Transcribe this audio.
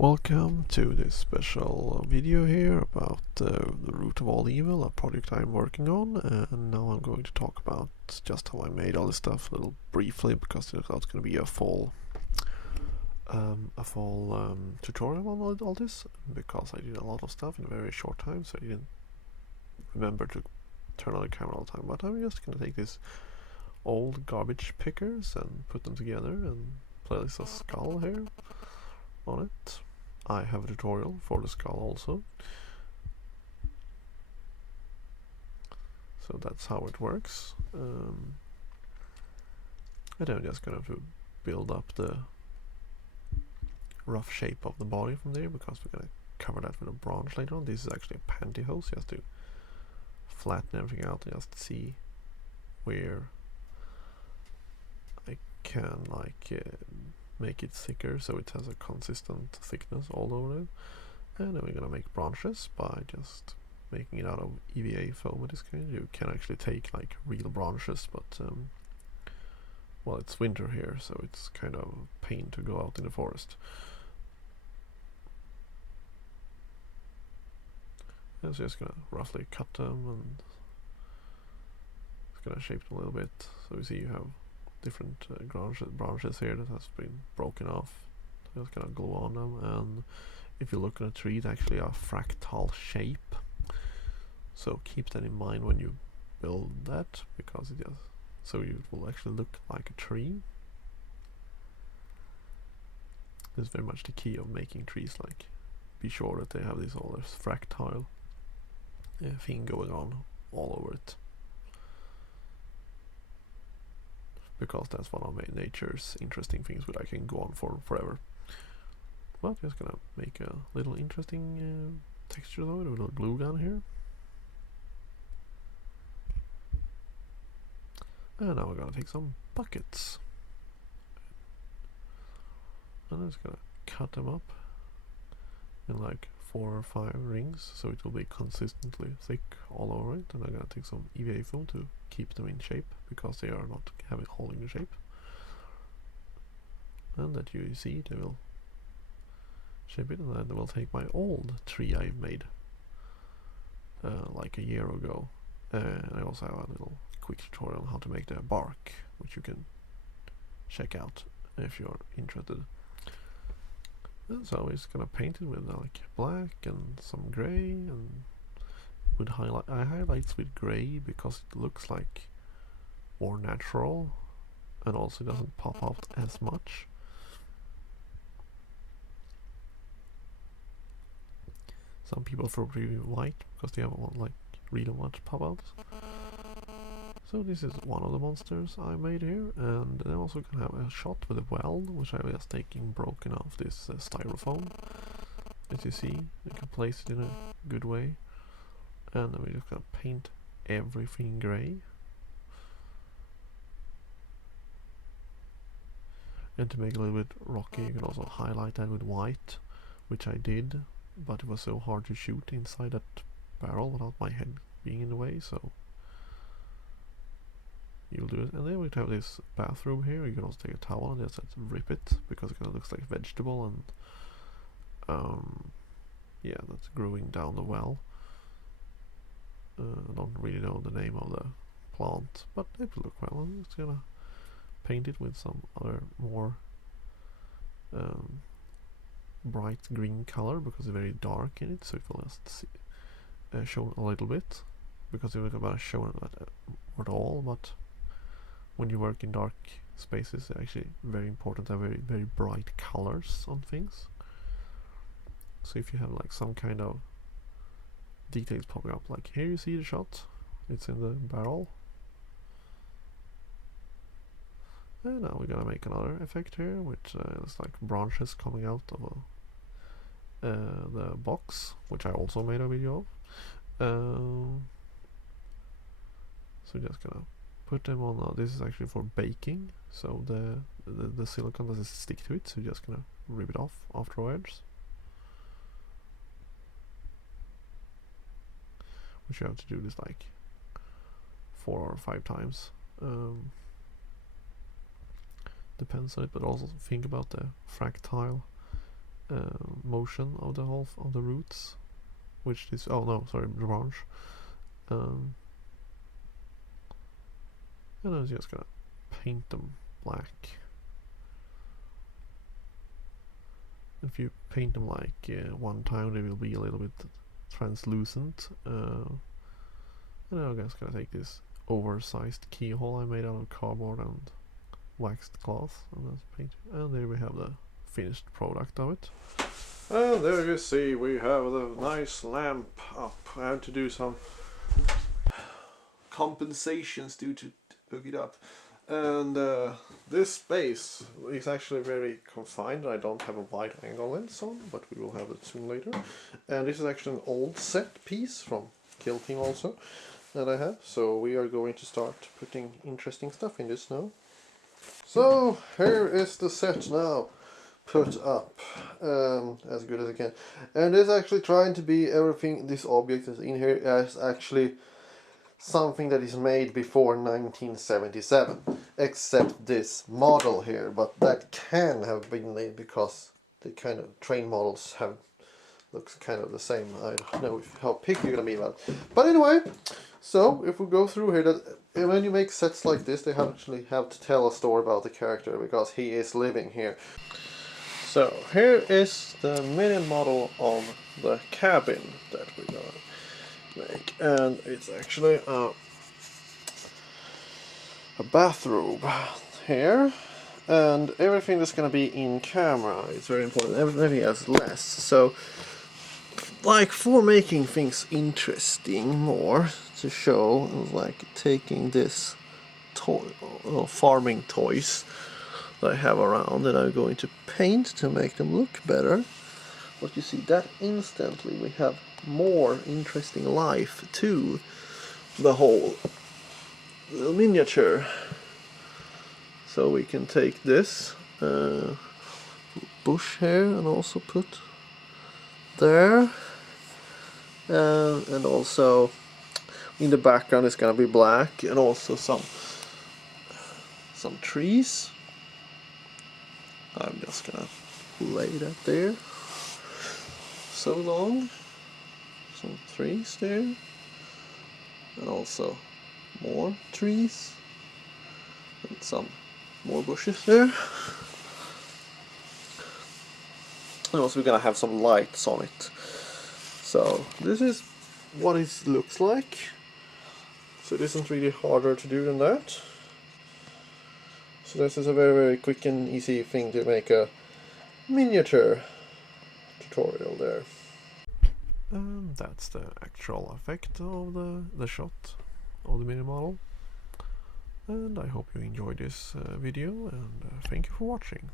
Welcome to this special video here about the root of all evil, a project I'm working on, and now I'm going to talk about just how I made all this stuff a little briefly, because there's not going to be a full tutorial on all this, because I did a lot of stuff in a very short time, so I didn't remember to turn on the camera all the time. But I'm just going to take these old garbage pickers and put them together and place a skull here on it. I have a tutorial for the skull also, so that's how it works. And then I'm just going to build up the rough shape of the body from there, because we're going to cover that with a branch later on. This is actually a pantyhose, just to flatten everything out and just see where I can make it thicker so it has a consistent thickness all over it. And then we're gonna make branches by just making it out of EVA foam of this kind. You can actually take like real branches, but well, it's winter here, so it's kind of a pain to go out in the forest. And so just gonna roughly cut them and it's gonna shape them a little bit. So you see you have different branches here that has been broken off. So just gonna glue on them, and if you look at a tree, it's actually a fractal shape. So keep that in mind when you build that, because it will actually look like a tree. This is very much the key of making trees. Like, be sure that they have this fractal thing going on all over it, because that's one of nature's interesting things that I can go on for forever. But just gonna make a little interesting texture though, with a little glue gun here. And now we're gonna take some buckets, and I'm just gonna cut them up in like 4 or 5 rings, so it will be consistently thick all over it. And I'm gonna take some EVA foam to keep them in shape, because they are not holding the shape. And that you see, they will shape it, and then I will take my old tree I've made like a year ago. And I also have a little quick tutorial on how to make the bark, which you can check out if you're interested. And so I'm just gonna paint it with like black and some grey, and with I highlights with grey because it looks like more natural, and also doesn't pop out as much. Some people prefer white because they don't want like really much pop out. So this is one of the monsters I made here, and I'm also gonna have a shot with a weld, which I was taking broken off this styrofoam. As you see, you can place it in a good way, and then we're just gonna paint everything grey. And to make it a little bit rocky, you can also highlight that with white, which I did, but it was so hard to shoot inside that barrel without my head being in the way, so you'll do it. And then we have this bathroom here. You can also take a towel and just rip it, because it kind of looks like vegetable, and yeah, that's growing down the well. I don't really know the name of the plant, but it will look well. I'm just gonna paint it with some other more bright green color, because it's very dark in it, so it will just show a little bit, because we're about to show it at all. But when you work in dark spaces, it's actually very important to have very, very bright colors on things. So if you have like some kind of details popping up, like here you see the shot, it's in the barrel. And now we're gonna make another effect here, which is like branches coming out of the box, which I also made a video of. So just gonna put them on. This is actually for baking, so the silicone doesn't stick to it, so you're just gonna rip it off afterwards, which you have to do this like 4 or 5 times. Depends on it, but also think about the fractile motion of the whole of the roots, which is the branch. And I'm just gonna paint them black. If you paint them like one time, they will be a little bit translucent. And I'm just gonna take this oversized keyhole I made out of cardboard and waxed cloth and just paint it. And there we have the finished product of it. And there you see we have the nice lamp up. I have to do some compensations to hook it up. And this space is actually very confined. I don't have a wide angle lens on, but we will have it soon later. And this is actually an old set piece from Kill Team also that I have. So we are going to start putting interesting stuff in this now. So here is the set now put up as good as I can. And it's actually trying to be everything this object is in here as actually something that is made before 1977, except this model here, but that can have been made because the kind of train models have looks kind of the same. I don't know how picky you're gonna be about it. But anyway, so if we go through here, that when you make sets like this, they actually have to tell a story about the character because he is living here. So here is the mini model of the cabin that we're gonna make, and it's actually a bathrobe here, and everything that's going to be in camera is very important. Everything else less. So like for making things interesting more to show, like taking this toy, farming toys that I have around, and I'm going to paint to make them look better. But you see that instantly we have more interesting life to the whole miniature. So we can take this bush here and also put there, and also in the background it's gonna be black, and also some trees. I'm just gonna lay that there. So long, some trees there, and also more trees, and some more bushes there. And also we're gonna have some lights on it. So this is what it looks like. So it isn't really harder to do than that. So this is a very, very quick and easy thing to make a miniature tutorial there. And that's the actual effect of the shot of the mini model. And I hope you enjoyed this video, and thank you for watching.